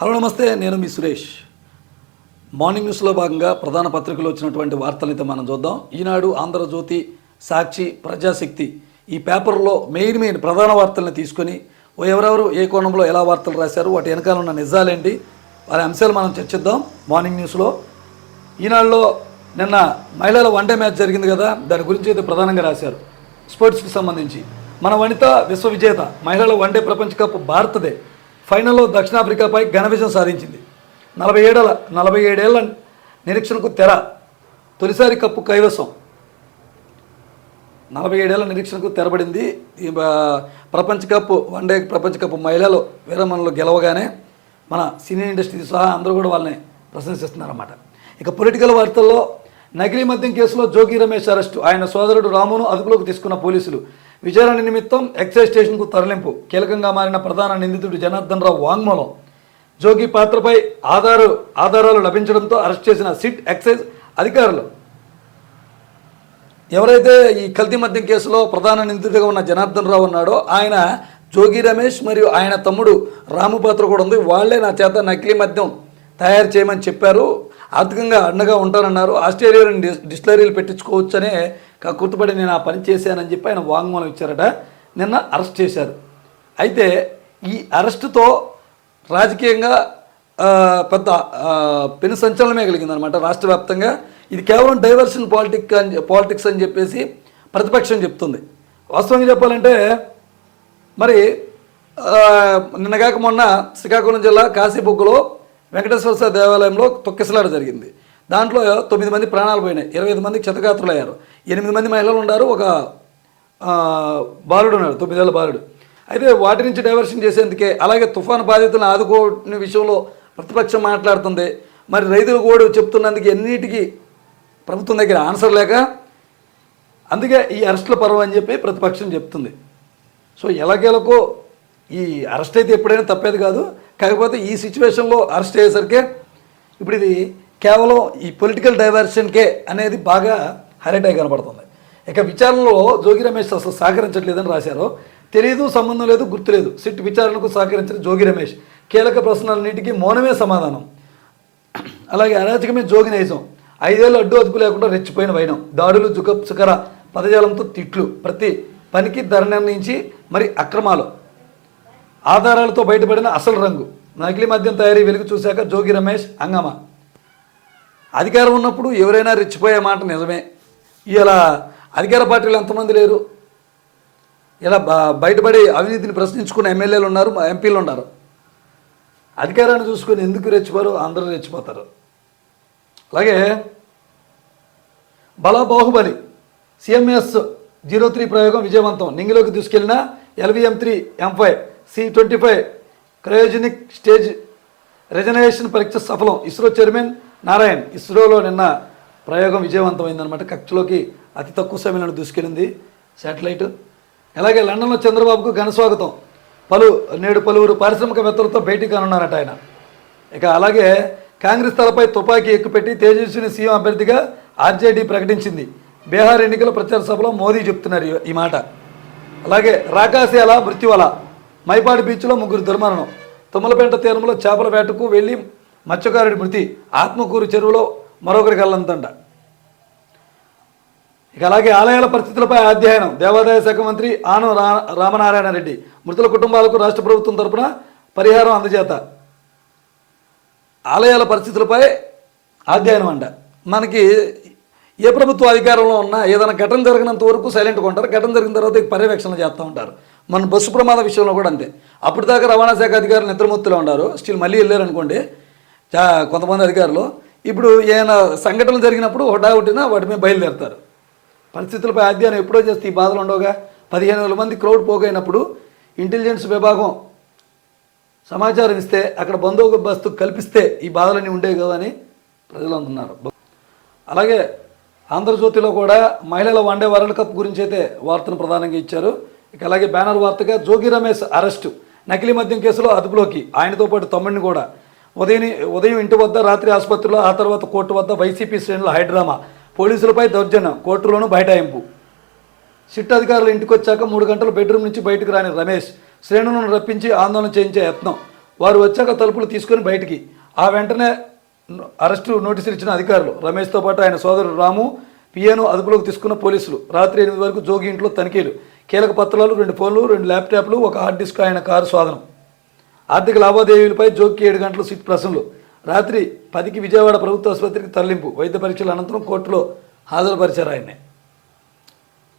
Hello నమస్తే, నేను మీ Suresh. Morning న్యూస్లో భాగంగా ప్రధాన పత్రికలు వచ్చినటువంటి వార్తలైతే మనం చూద్దాం. ఈనాడు, ఆంధ్రజ్యోతి, సాక్షి, ప్రజాశక్తి ఈ పేపర్లో మెయిన్ ప్రధాన వార్తలను తీసుకొని ఎవరెవరు ఏ కోణంలో ఎలా వార్తలు రాశారు, వాటి వెనకాల ఉన్న నిజాలేంటి, వారి అంశాలు మనం చర్చిద్దాం మార్నింగ్ న్యూస్లో. ఈనాడులో నిన్న మహిళల వన్డే మ్యాచ్ జరిగింది కదా, దాని గురించి అయితే ప్రధానంగా రాశారు. స్పోర్ట్స్కి సంబంధించి మన వనిత విశ్వ విజేత మహిళల వన్డే ప్రపంచ కప్ భారత్దే ఫైనల్లో దక్షిణాఫ్రికాపై ఘన విజయం సాధించింది. 47 ఏళ్ల నిరీక్షణకు తెర, తొలిసారి కప్పు కైవసం. 47 ఏళ్ల నిరీక్షణకు తెరబడింది. ఈ ప్రపంచ కప్ వన్డే ప్రపంచ కప్ మహిళలు వీరమణులు గెలవగానే మన సినీ ఇండస్ట్రీ సహా అందరూ కూడా వాళ్ళని ప్రశంసిస్తున్నారన్నమాట. ఇక పొలిటికల్ వార్తల్లో నకిలీ మద్యం కేసులో జోగి రమేష్ అరెస్టు, ఆయన సోదరుడు రామును అదుపులోకి తీసుకున్న పోలీసులు. విచారణ నిమిత్తం ఎక్సైజ్ స్టేషన్కు తరలింపు, కీలకంగా మారిన ప్రధాన నిందితుడు జనార్దన్ రావు వాంగ్మూలం. జోగి పాత్రపై ఆధారాలు లభించడంతో అరెస్ట్ చేసిన సిట్ ఎక్సైజ్ అధికారులు. ఎవరైతే ఈ కల్తీ మద్యం కేసులో ప్రధాన నిందితుడిగా ఉన్న జనార్దన్ రావు ఉన్నాడో ఆయన జోగి రమేష్ మరియు ఆయన తమ్ముడు రాము పాత్ర కూడా ఉంది. వాళ్లే నా చేత నకిలీ మద్యం తయారు చేయమని చెప్పారు, ఆర్థికంగా అండగా ఉంటారన్నారు, ఆస్ట్రేలియాలోని డిస్టిలరీలు పెట్టించుకోవచ్చనే గుర్తుపడి నేను ఆ పని చేశానని చెప్పి ఆయన వాంగ్మూలం ఇచ్చారట. నిన్న అరెస్ట్ చేశారు. అయితే ఈ అరెస్టుతో రాజకీయంగా పెద్ద పెను సంచలనమే కలిగిందనమాట రాష్ట్ర వ్యాప్తంగా. ఇది కేవలం డైవర్షన్ పాలిటిక్స్ అని చెప్పేసి ప్రతిపక్షం చెప్తుంది. వాస్తవంగా చెప్పాలంటే మరి నిన్నగాక మొన్న శ్రీకాకుళం జిల్లా కాశీబుగ్గలో వెంకటేశ్వర స్వామి దేవాలయంలో తొక్కిసలాట జరిగింది. దాంట్లో 9 మంది ప్రాణాలు పోయినాయి, 25 మందికి క్షతగాత్రులు అయ్యారు. 8 మంది మహిళలు ఉన్నారు, ఒక బాలుడు ఉన్నాడు, 9 ఏళ్ల బాలుడు. అయితే వాటి నుంచి డైవర్షన్ చేసేందుకే, అలాగే తుఫాను బాధితులను ఆదుకోని విషయంలో ప్రతిపక్షం మాట్లాడుతుంది. మరి రైతులు కూడా చెప్తున్నందుకు ఎన్నిటికీ ప్రభుత్వం దగ్గర ఆన్సర్ లేక అందుకే ఈ అరెస్టుల పర్వం అని చెప్పి ప్రతిపక్షం చెప్తుంది. సో ఎలాగేలకో ఈ అరెస్ట్ అయితే ఎప్పుడైనా తప్పేది కాదు. కాకపోతే ఈ సిచ్యువేషన్లో అరెస్ట్ అయ్యేసరికి ఇప్పుడు ఇది కేవలం ఈ పొలిటికల్ డైవర్షన్కే అనేది బాగా హైలైట్ అయి కనబడుతుంది. ఇక విచారణలో జోగి రమేష్ అసలు సహకరించట్లేదని రాశారు. తెలియదు, సంబంధం లేదు, గుర్తులేదు. సిట్ విచారణకు సహకరించిన జోగి రమేష్ కీలక ప్రశ్నలన్నిటికీ మౌనమే సమాధానం. అలాగే అరాచకమే జోగి నైజం, 5 ఏళ్ళు అడ్డు అదుపు లేకుండా రెచ్చిపోయిన వైనం, దాడులు, జుకర పదజాలంతో తిట్లు, ప్రతి పనికి ధర నిర్ణయించి మరి అక్రమాలు, ఆధారాలతో బయటపడిన అసలు రంగు, నకిలీ మద్యం తయారీ వెలుగు చూశాక జోగి రమేష్ హంగామా. అధికారం ఉన్నప్పుడు ఎవరైనా రెచ్చిపోయే మాట నిజమే. ఇలా అధికార పార్టీలు ఎంతమంది లేరు, ఇలా బయటపడి అవినీతిని ప్రశ్నించుకున్న ఎమ్మెల్యేలు ఉన్నారు, ఎంపీలు ఉన్నారు. అధికారాన్ని చూసుకొని ఎందుకు రెచ్చిపోరు, అందరూ రెచ్చిపోతారు. అలాగే బాహుబలి సిఎంఎస్ 03 ప్రయోగం విజయవంతం, నింగిలోకి తీసుకెళ్లిన LVM-3 M5 C-25 cryogenic stage రెజనేషన్ పరీక్ష సఫలం, ఇస్రో చైర్మన్ నారాయణ్. ఇస్రోలో నిన్న ప్రయోగం విజయవంతమైందనమాట. కక్షలోకి అతి తక్కువ సమయంలో దూసుకెళ్ళింది శాటిలైట్. అలాగే లండన్లో చంద్రబాబుకు ఘన స్వాగతం, నేడు పలువురు పారిశ్రామికవేత్తలతో భేటీ కానున్నారట ఆయన. ఇక అలాగే కాంగ్రెస్ తలపై తుపాకీ ఎక్కుపెట్టి తేజస్విని సీఎం అభ్యర్థిగా ఆర్జేడీ ప్రకటించింది. బీహార్ ఎన్నికల ప్రచార సభలో మోదీ చెప్తున్నారు ఈ మాట. అలాగే రాకాశయాల మృత్యువల, మైపాడు బీచ్లో 3 దుర్మరణం, తుమ్మలపేంట తీరంలో చేపల వేటకు వెళ్ళి మత్స్యకారుడి మృతి, ఆత్మకూరు చెరువులో మరొకరికి అల్లంతండ. ఇక అలాగే ఆలయాల పరిస్థితులపై అధ్యయనం, దేవాదాయ శాఖ మంత్రి ఆనం రామనారాయణ రెడ్డి. మృతుల కుటుంబాలకు రాష్ట్ర ప్రభుత్వం తరపున పరిహారం అందజేత. ఆలయాల పరిస్థితులపై అధ్యయనం అంట. మనకి ఏ ప్రభుత్వ అధికారంలో ఉన్నా ఏదైనా ఘటన జరిగినంత వరకు సైలెంట్గా ఉంటారు, ఘటన జరిగిన తర్వాత పర్యవేక్షణ చేస్తూ ఉంటారు. మన బస్సు ప్రమాద విషయంలో కూడా అంతే. అప్పటిదాకా రవాణా శాఖ అధికారులు నిద్రమత్తులో ఉన్నారు, స్టిల్ మళ్ళీ వెళ్ళారనుకోండి కొంతమంది అధికారులు. ఇప్పుడు ఏమైనా సంఘటనలు జరిగినప్పుడు హుటాహుటిన వాటి మీద బయలుదేరుతారు. పరిస్థితులపై అధ్యయనం ఎప్పుడో చేస్తే ఈ బాధలు ఉండవుగా. 15,000 మంది క్రౌడ్ పోగైనప్పుడు ఇంటెలిజెన్స్ విభాగం సమాచారం ఇస్తే, అక్కడ బందోబస్తు కల్పిస్తే ఈ బాధలన్నీ ఉండేవి కదా అని ప్రజలు అంటున్నారు. అలాగే ఆంధ్రజ్యోతిలో కూడా మహిళల వన్డే వరల్డ్ కప్ గురించి అయితే వార్తను ప్రధానంగా ఇచ్చారు. ఇక అలాగే బ్యానర్ వార్తగా జోగి రమేష్ అరెస్టు, నకిలీ మద్యం కేసులో అదుపులోకి, ఆయనతో పాటు తమ్ముడిని కూడా. ఉదయం ఇంటి వద్ద, రాత్రి ఆసుపత్రిలో, ఆ తర్వాత కోర్టు వద్ద వైసీపీ శ్రేణుల హైడ్రామా, పోలీసులపై దౌర్జన్యం, కోర్టులోనూ బైఠాయింపు. సిట్ అధికారులు ఇంటికి వచ్చాక 3 గంటలు బెడ్రూమ్ నుంచి బయటకు రాని రమేష్ శ్రేణులను రప్పించి ఆందోళన చేయించే యత్నం. వారు వచ్చాక తలుపులు తీసుకొని బయటికి. ఆ వెంటనే అరెస్టు నోటీసులు ఇచ్చిన అధికారులు. రమేష్తో పాటు ఆయన సోదరుడు రాము, పిఏను అదుపులోకి తీసుకున్న పోలీసులు. రాత్రి 8 వరకు జోగి ఇంట్లో తనిఖీలు. కీలక పత్రాలు, 2 ఫోన్లు, 2 ల్యాప్టాప్లు, ఒక హార్డ్ డిస్క్, ఆయన కారు స్వాధీనం. ఆర్థిక లావాదేవీలపై జోగికి 7 గంటలు సిట్ ప్రశ్నలు. రాత్రి 10కి విజయవాడ ప్రభుత్వ ఆసుపత్రికి తరలింపు. వైద్య పరీక్షల అనంతరం కోర్టులో హాజరుపరిచారు ఆయన్ని.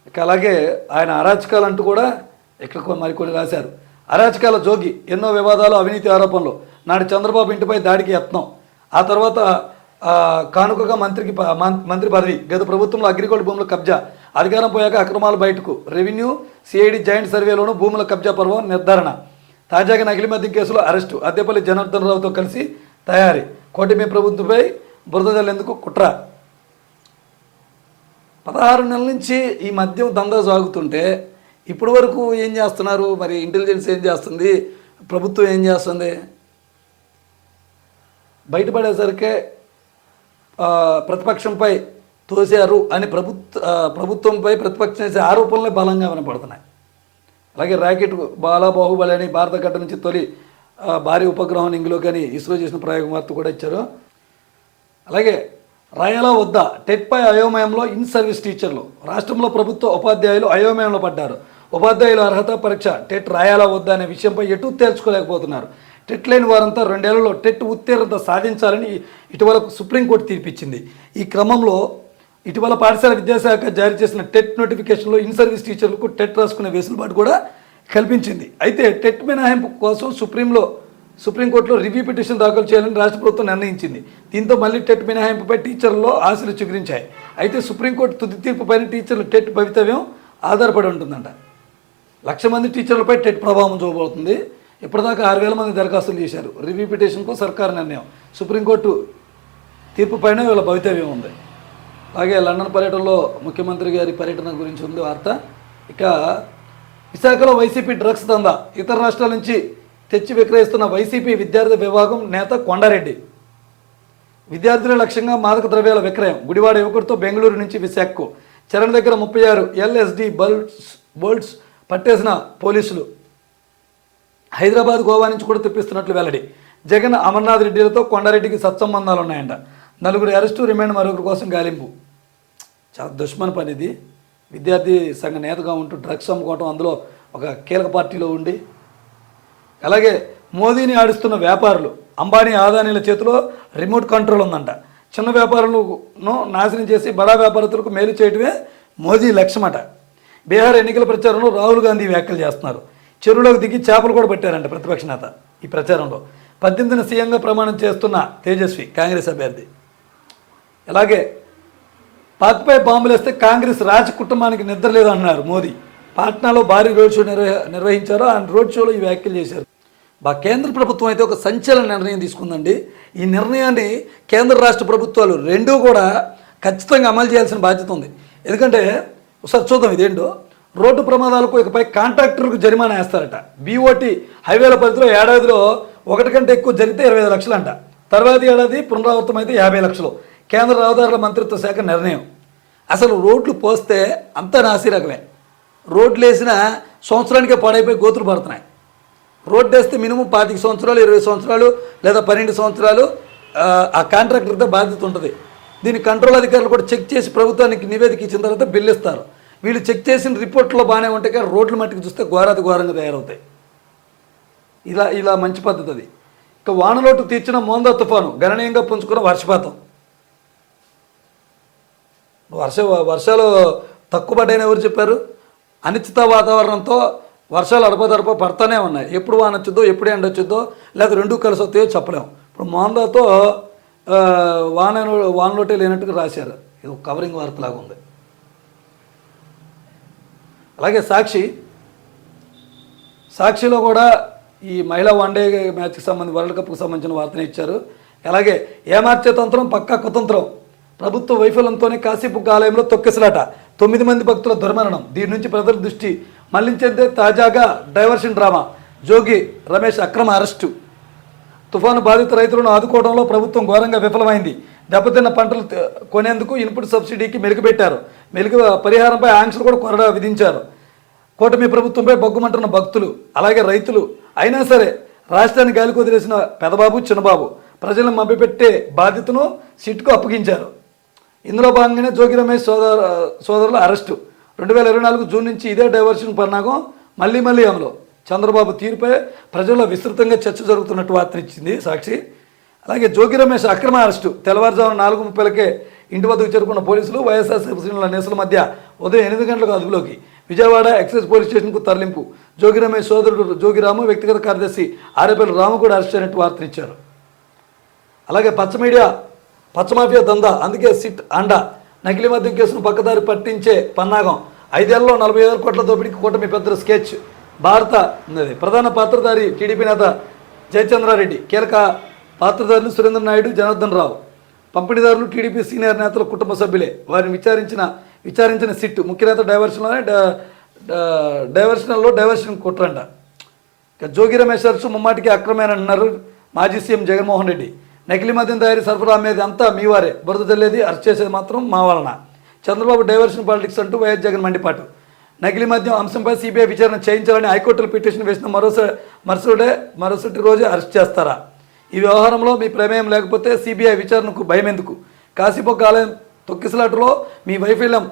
ఇక అలాగే ఆయన అరాచకాలు అంటూ కూడా ఇక్కడ మరికొన్ని రాశారు. అరాచకాల జోగి, ఎన్నో వివాదాలు, అవినీతి ఆరోపణలు. నాడు చంద్రబాబు ఇంటిపై దాడికి యత్నం. ఆ తర్వాత కానుకగా మంత్రి పదవి. గత ప్రభుత్వంలో అగ్రికల్చర్ భూముల కబ్జా. అధికారం పోయాక అక్రమాలు బయటకు. రెవెన్యూ సిఐడి జాయింట్ సర్వేలోనూ భూముల కబ్జా పర్వం నిర్ధారణ. తాజాగా నకిలీ మద్యం కేసులో అరెస్టు. అద్దెపల్లి జనార్దన్ రావుతో కలిసి తయారీ. కూటమి ప్రభుత్వంపై బురద జల్లేందుకు కుట్ర. 16 నెలల నుంచి ఈ మద్యం దందా సాగుతుంటే ఇప్పటి వరకు ఏం చేస్తున్నారు? మరి ఇంటెలిజెన్స్ ఏం చేస్తుంది? ప్రభుత్వం ఏం చేస్తుంది? బయటపడేసరికే ప్రతిపక్షంపై తోశారు అని ప్రభుత్వంపై ప్రతిపక్షం చేసే ఆరోపణలే బలంగా వినపడుతున్నాయి. అలాగే ర్యాకెట్ బాహుబలి అని భారత గడ్డ నుంచి తొలి భారీ ఉపగ్రహం ఇంగ్లోకి అని ఇస్రో చేసిన ప్రయోగం వార్త కూడా ఇచ్చారు. అలాగే రాయాలా వద్దా? టెట్పై అయోమయంలో ఇన్ సర్వీస్ టీచర్లు. రాష్ట్రంలో ప్రభుత్వ ఉపాధ్యాయులు అయోమయంలో పడ్డారు. ఉపాధ్యాయుల అర్హత పరీక్ష టెట్ రాయాలా వద్దా అనే విషయంపై ఎటు తేల్చుకోలేకపోతున్నారు. టెట్ లేని వారంతా 2 ఏళ్లలో టెట్ ఉత్తీర్ణత సాధించాలని ఇటీవల సుప్రీంకోర్టు తీర్పిచ్చింది. ఈ క్రమంలో ఇటీవల పాఠశాల విద్యాశాఖ జారీ చేసిన టెట్ నోటిఫికేషన్లో ఇన్ సర్వీస్ టీచర్లకు టెట్ రాసుకునే వెసులుబాటు కూడా కల్పించింది. అయితే టెట్ మినహాయింపు కోసం సుప్రీంకోర్టులో రివ్యూ పిటిషన్ దాఖలు చేయాలని రాష్ట్ర ప్రభుత్వం నిర్ణయించింది. దీంతో మళ్ళీ టెట్ మినహాయింపుపై టీచర్లలో ఆశలు చిగురించాయి. అయితే సుప్రీంకోర్టు తుది తీర్పుపైన టీచర్ల టెట్ భవితవ్యం ఆధారపడి ఉంటుందంట. 1,00,000 మంది టీచర్లపై టెట్ ప్రభావం చూపబోతుంది. ఇప్పటిదాకా 6,000 మంది దరఖాస్తులు చేశారు. రివ్యూ పిటిషన్కు సర్కారు నిర్ణయం. సుప్రీంకోర్టు తీర్పుపైన వీళ్ళ భవితవ్యం ఉంది. అలాగే లండన్ పర్యటనలో ముఖ్యమంత్రి గారి పర్యటన గురించి ఉంది వార్త. ఇక విశాఖలో వైసీపీ డ్రగ్స్ దందా. ఇతర రాష్ట్రాల నుంచి తెచ్చి విక్రయిస్తున్న వైసీపీ విద్యార్థి విభాగం నేత కొండారెడ్డి. విద్యార్థుల లక్ష్యంగా మాదక ద్రవ్యాల విక్రయం. గుడివాడ యువకుడితో బెంగళూరు నుంచి విశాఖకు. చరణ్ దగ్గర 36 LSD బోల్ట్స్ పట్టేసిన పోలీసులు. హైదరాబాద్, గోవా నుంచి కూడా తెప్పిస్తున్నట్లు వెల్లడి. జగన్, అమర్నాథ్ రెడ్డిలతో కొండారెడ్డికి సత్సంబంధాలు ఉన్నాయంట. 4 అరెస్టు, రిమాండ్ మరొకరి కోసం గాలింపు. చాలా దుష్మన్ పని ఇది. విద్యార్థి సంఘ నేతగా ఉంటూ డ్రగ్స్ అమ్ముకోవటం, అందులో ఒక కీలక పార్టీలో ఉండి. అలాగే మోదీని ఆడిస్తున్న వ్యాపారులు. అంబానీ, అదానీల చేతిలో రిమోట్ కంట్రోల్ ఉందంట. చిన్న వ్యాపారులను నాశనం చేసి బడా వ్యాపారస్తులకు మేలు చేయడమే మోదీ లక్ష్యమట. బీహార్ ఎన్నికల ప్రచారంలో రాహుల్ గాంధీ వ్యాఖ్యలు చేస్తున్నారు. చెరువులోకి దిగి చేపలు కూడా పట్టారంట ప్రతిపక్ష నేత. ఈ ప్రచారంలో 18న సీఎంగా ప్రమాణం చేస్తున్న తేజస్వి కాంగ్రెస్ అభ్యర్థి. అలాగే పాక్పై బాంబులేస్తే కాంగ్రెస్ రాజ కుటుంబానికి నిద్ర లేదన్నారు మోదీ. పాట్నాలో భారీ రోడ్ షో నిర్వహించారు. ఆ రోడ్ షోలో ఈ వ్యాఖ్యలు చేశారు. కేంద్ర ప్రభుత్వం అయితే ఒక సంచలన నిర్ణయం తీసుకుందండి. ఈ నిర్ణయాన్ని కేంద్ర రాష్ట్ర ప్రభుత్వాలు రెండూ కూడా ఖచ్చితంగా అమలు చేయాల్సిన బాధ్యత ఉంది. ఎందుకంటే ఒకసారి చూద్దాం ఇదేంటో. రోడ్డు ప్రమాదాలకు ఇకపై కాంట్రాక్టర్కు జరిమానా వేస్తారట. BOT హైవేల పరిధిలో ఏడాదిలో 1 కంటే ఎక్కువ జరిగితే 25 లక్షలు అంట. తర్వాతి ఏడాది పునరావృతం అయితే 50 లక్షలు. కేంద్ర రహదారుల మంత్రిత్వ శాఖ నిర్ణయం. అసలు రోడ్లు పోస్తే అంతా నాసిరకమే. రోడ్లు వేసిన సంవత్సరానికే పాడైపోయి గోతులు పడుతున్నాయి. రోడ్డు వేస్తే మినిమం 25 సంవత్సరాలు, 20 సంవత్సరాలు లేదా 12 సంవత్సరాలు ఆ కాంట్రాక్టర్తో బాధ్యత ఉంటుంది. దీన్ని కంట్రోల్ అధికారులు కూడా చెక్ చేసి ప్రభుత్వానికి నివేదిక ఇచ్చిన తర్వాత బిల్లు ఇస్తారు. వీళ్ళు చెక్ చేసిన రిపోర్ట్లో బాగానే ఉంటాయి కానీ రోడ్ల మట్టికి చూస్తే ఘోరంగా తయారవుతాయి. ఇలా మంచి పద్ధతి అది. ఇక వానలోటు తీర్చిన మోందా తుఫాను. గణనీయంగా పుంజుకున్న వర్షపాతం. వర్షాలు తక్కువ పడ్డాయని ఎవరు చెప్పారు? అనిశ్చిత వాతావరణంతో వర్షాలు అడపదడప పడతానే ఉన్నాయి. ఎప్పుడు వాన వచ్చిందో, ఎప్పుడు ఎండ వచ్చిందో, లేదా రెండూ కలిసి వస్తాయో చెప్పలేము. ఇప్పుడు మోందాతో వానలోటే లేనట్టుగా రాశారు. ఇది కవరింగ్ వార్తలాగా ఉంది. అలాగే సాక్షిలో కూడా ఈ మహిళా వన్డే మ్యాచ్కి సంబంధించి వరల్డ్ కప్కి సంబంధించిన వార్తనే ఇచ్చారు. అలాగే ఏమార్చే తంత్రం పక్కా కుతంత్రం. ప్రభుత్వ వైఫల్యంతోనే కాశీబుగ్గ ఆలయంలో తొక్కిసలాట. 9 మంది భక్తుల దుర్మరణం. దీని నుంచి ప్రజల దృష్టి మళ్లించేదే తాజాగా డైవర్షన్ డ్రామా. జోగి రమేష్ అక్రమ అరెస్టు. తుఫాను బాధిత రైతులను ఆదుకోవడంలో ప్రభుత్వం ఘోరంగా విఫలమైంది. దెబ్బతిన్న పంటలు కొనేందుకు ఇన్పుట్ సబ్సిడీకి మెరుగుపెట్టారు. పరిహారంపై ఆంక్షలు కూడా విధించారు. కూటమి ప్రభుత్వంపై బొగ్గుమంటున్న భక్తులు అలాగే రైతులు. అయినా సరే రాష్ట్రాన్ని గాలికి వదిలేసిన పెదబాబు చిన్నబాబు ప్రజలను మభ్యపెట్టే బాధ్యతను సిట్కు అప్పగించారు. ఇందులో భాగంగానే జోగి రమేష్ సోదరుల అరెస్టు. 2024 జూన్ నుంచి ఇదే డైవర్షన్ పన్నాగం మళ్ళీ అమలు. చంద్రబాబు తీరుపై ప్రజల్లో విస్తృతంగా చర్చ జరుగుతున్నట్టు వార్తనిచ్చింది సాక్షి. అలాగే జోగి రమేష్ అక్రమ అరెస్టు. తెల్లవారుజామున 4:30కే ఇంటి వద్దకు చేరుకున్న పోలీసులు వైఎస్ఆర్సీపీ శ్రేణుల నేతల మధ్య ఉదయం 8 గంటలకు అదుపులోకి. విజయవాడ ఎక్సైజ్ పోలీస్ స్టేషన్కు తరలింపు. జోగి రమేష్ సోదరుడు జోగిరాము, వ్యక్తిగత కార్యదర్శి ఆరేపల్లి రాము కూడా అరెస్ట్ అయినట్టు వార్తనిచ్చారు. అలాగే పచ్చమాఫియా దందా, అందుకే సిట్ అండ. నకిలీ మద్యం కేసును పక్కదారి పట్టించే పన్నాగం. 5 ఏళ్లలో 46 కోట్ల దోపిడీకి కూటమి పెద్దల స్కెచ్. ప్రధాన పాత్రధారి టీడీపీ నేత జయచంద్రారెడ్డి, కీలక పాత్రధారులు సురేంద్ర నాయుడు, జనార్దన్ రావు. పంపిణీదారులు టీడీపీ సీనియర్ నేతల కుటుంబ సభ్యులే. వారిని విచారించిన సిట్. ముఖ్య నేత డైవర్షన్లో కుట్రంట. జోగి రమేష్ అరెస్టు ముమ్మాటికి అక్రమేనంటున్నారు మాజీ సీఎం జగన్మోహన్ రెడ్డి. నకిలీ మద్యం తయారీ, సరఫరా అమ్మేది అంతా మీ వారే, బురద జల్లేది అరెస్ట్ చేసేది మాత్రం మా వలన. చంద్రబాబు డైవర్షన్ పాలిటిక్స్ అంటూ వైఎస్ జగన్ మండిపాటు. నకిలీ మద్యం అంశంపై సిబిఐ విచారణ చేయించాలని హైకోర్టులో పిటిషన్ వేసిన మరుసటి రోజే అరెస్ట్ చేస్తారా? ఈ వ్యవహారంలో మీ ప్రమేయం లేకపోతే సిబిఐ విచారణకు భయం ఎందుకు? కాశీపొక్క ఆలయం తొక్కిసలాటలో మీ వైఫల్యం.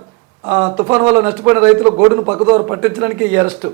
తుఫాను వల్ల నష్టపోయిన రైతుల గోడును పక్కదోర పట్టించడానికి ఈ అరెస్టు.